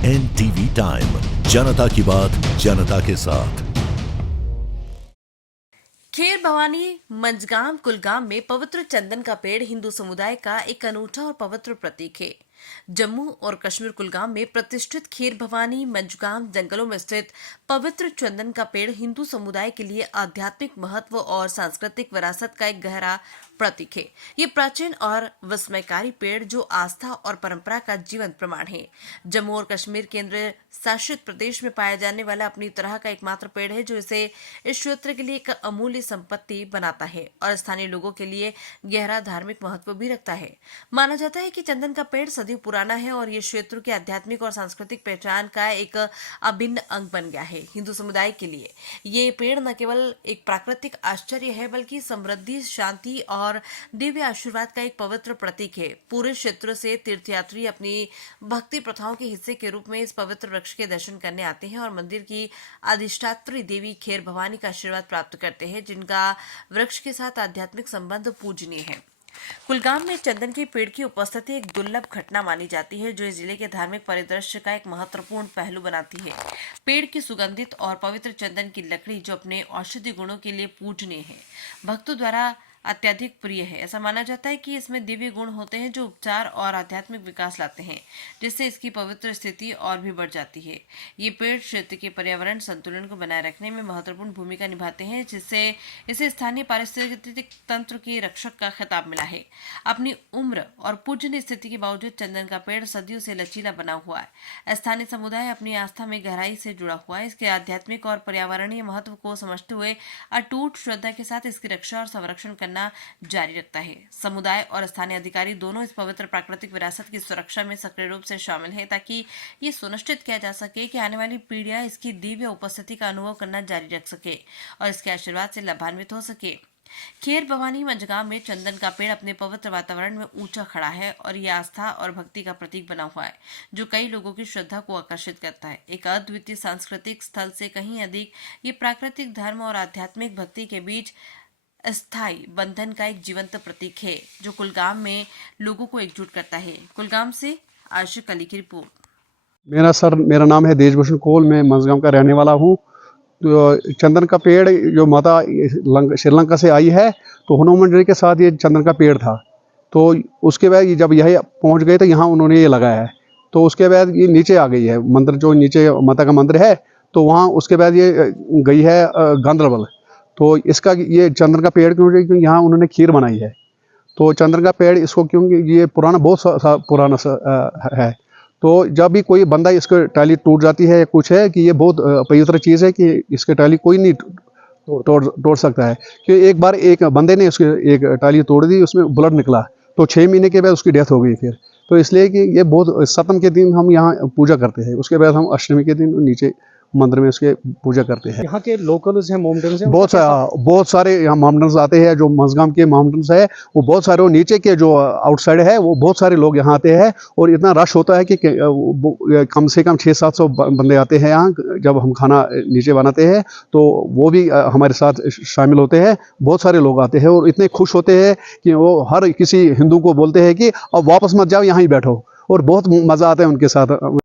NTV time, जनता की बात जनता के साथ। खेर भवानी मंजगांव कुलगाम में पवित्र चंदन का पेड़ हिंदू समुदाय का एक अनूठा और पवित्र प्रतीक है। जम्मू और कश्मीर कुलगाम में प्रतिष्ठित खेर भवानी मंजगांव जंगलों में स्थित पवित्र चंदन का पेड़ हिंदू समुदाय के लिए आध्यात्मिक महत्व और सांस्कृतिक विरासत का एक गहरा प्रतीक है। ये प्राचीन और विस्मयकारी पेड़ जो आस्था और परंपरा का जीवंत प्रमाण है। जम्मू और कश्मीर केंद्र शासित प्रदेश में पाया जाने वाला अपनी तरह का एकमात्र पेड़ है जो इसे इस क्षेत्र के लिए एक अमूल्य संपत्ति बनाता है और स्थानीय लोगों के लिए गहरा धार्मिक महत्व भी रखता है। माना जाता है कि चंदन का पेड़ सदियों पुराना है और ये क्षेत्र की आध्यात्मिक और सांस्कृतिक पहचान का एक अभिन्न अंग बन गया है। हिंदू समुदाय के लिए ये पेड़ न केवल एक प्राकृतिक आश्चर्य है बल्कि समृद्धि, शांति और दिव्य आशीर्वाद का एक पवित्र प्रतीक है। पूरे क्षेत्र से तीर्थयात्री अपनी भक्ति प्रथाओं के हिस्से के रूप में इस पवित्र वृक्ष के दर्शन करने आते हैं और मंदिर की अधिष्ठात्री देवी खेर भवानी का आशीर्वाद प्राप्त करते हैं, जिनका वृक्ष के साथ आध्यात्मिक संबंध पूजनीय है। कुलगाम में चंदन के पेड़ की उपस्थिति एक दुर्लभ घटना मानी जाती है जो इस जिले के धार्मिक परिदृश्य का एक महत्वपूर्ण पहलू बनाती है। पेड़ की सुगंधित और पवित्र चंदन की लकड़ी जो अपने औषधि गुणों के लिए पूजनीय है, भक्तों द्वारा अत्यधिक प्रिय है। ऐसा माना जाता है कि इसमें दिव्य गुण होते हैं जो उपचार और आध्यात्मिक विकास लाते हैं, जिससे इसकी पवित्र स्थिति और भी बढ़ जाती है। ये पेड़ क्षेत्र के पर्यावरण संतुलन को बनाए रखने में महत्वपूर्ण भूमिका निभाते हैं, जिससे इसे स्थानीय पारिस्थितिक तंत्र के रक्षक का खिताब मिला है। अपनी उम्र और पूजनीय स्थिति के बावजूद चंदन का पेड़ सदियों से लचीला बना हुआ है। स्थानीय समुदाय अपनी आस्था में गहराई से जुड़ा हुआ है। इसके आध्यात्मिक और पर्यावरणीय महत्व को समझते हुए अटूट श्रद्धा के साथ इसकी रक्षा और संरक्षण करना जारी रखता है। समुदाय और स्थानीय अधिकारी दोनों इस पवित्र प्राकृतिक विरासत की सुरक्षा में सक्रिय रूप से शामिल हैं ताकि ये सुनिश्चित किया जा सके कि आने वाली पीढ़ियां इसकी दिव्य उपस्थिति का अनुभव करना जारी रख सके और इसके आशीर्वाद से लाभान्वित हो सके। खेर भवानी मंजगांव में चंदन का पेड़ अपने पवित्र वातावरण में ऊंचा खड़ा है और यह आस्था और भक्ति का प्रतीक बना हुआ है जो कई लोगों की श्रद्धा को आकर्षित करता है। एक अद्वितीय सांस्कृतिक स्थल से कहीं अधिक ये प्राकृतिक धर्म और आध्यात्मिक भक्ति के बीच अस्थायी बंधन का एक जीवंत प्रतीक है जो कुलगाम में लोगों को एकजुट करता है। कुलगाम से आशिक अली की रिपोर्ट। मेरा नाम है देशभूषण कोल। मैं मंजगांव का रहने वाला हूँ। तो चंदन का पेड़ जो माता श्रीलंका से आई है तो हनुमान जी के साथ ये चंदन का पेड़ था। तो उसके बाद जब यह पहुँच गए तो यहाँ उन्होंने ये लगाया है। तो उसके बाद ये नीचे आ गई है मंदिर, जो नीचे माता का मंदिर है, तो वहाँ उसके बाद ये गई है गांधरबल। तो इसका ये चंदन का पेड़ क्योंकि यहाँ उन्होंने खीर बनाई है। तो चंदन का पेड़ इसको क्योंकि ये पुराना बहुत पुराना है। तो जब भी कोई बंदा इसको टाली टूट जाती है या कुछ है कि ये बहुत पवित्र चीज़ है कि इसके टाली कोई नहीं तोड़ सकता है। कि एक बार एक बंदे ने उसकी एक टाली तोड़ दी, उसमें ब्लड निकला, तो 6 महीने के बाद उसकी डेथ हो गई फिर। तो इसलिए कि ये बहुत सप्तमी के दिन हम यहाँ पूजा करते हैं, उसके बाद हम अष्टमी के दिन नीचे मंदिर में उसके पूजा करते हैं। यहाँ के लोकल्स हैं, मोमडन्स हैं, बहुत सारे यहाँ मोमडन्स आते हैं। जो मंजगांव के मोमडन्स है वो बहुत सारे, वो नीचे के जो आउटसाइड है वो बहुत सारे लोग यहाँ आते हैं और इतना रश होता है कि कम से कम 600-700 बंदे आते हैं यहाँ। जब हम खाना नीचे बनाते हैं तो वो भी हमारे साथ शामिल होते हैं। बहुत सारे लोग आते हैं और इतने खुश होते हैं कि वो हर किसी हिंदू को बोलते हैं कि अब वापस मत जाओ, यहाँ ही बैठो, और बहुत मज़ा आता है उनके साथ।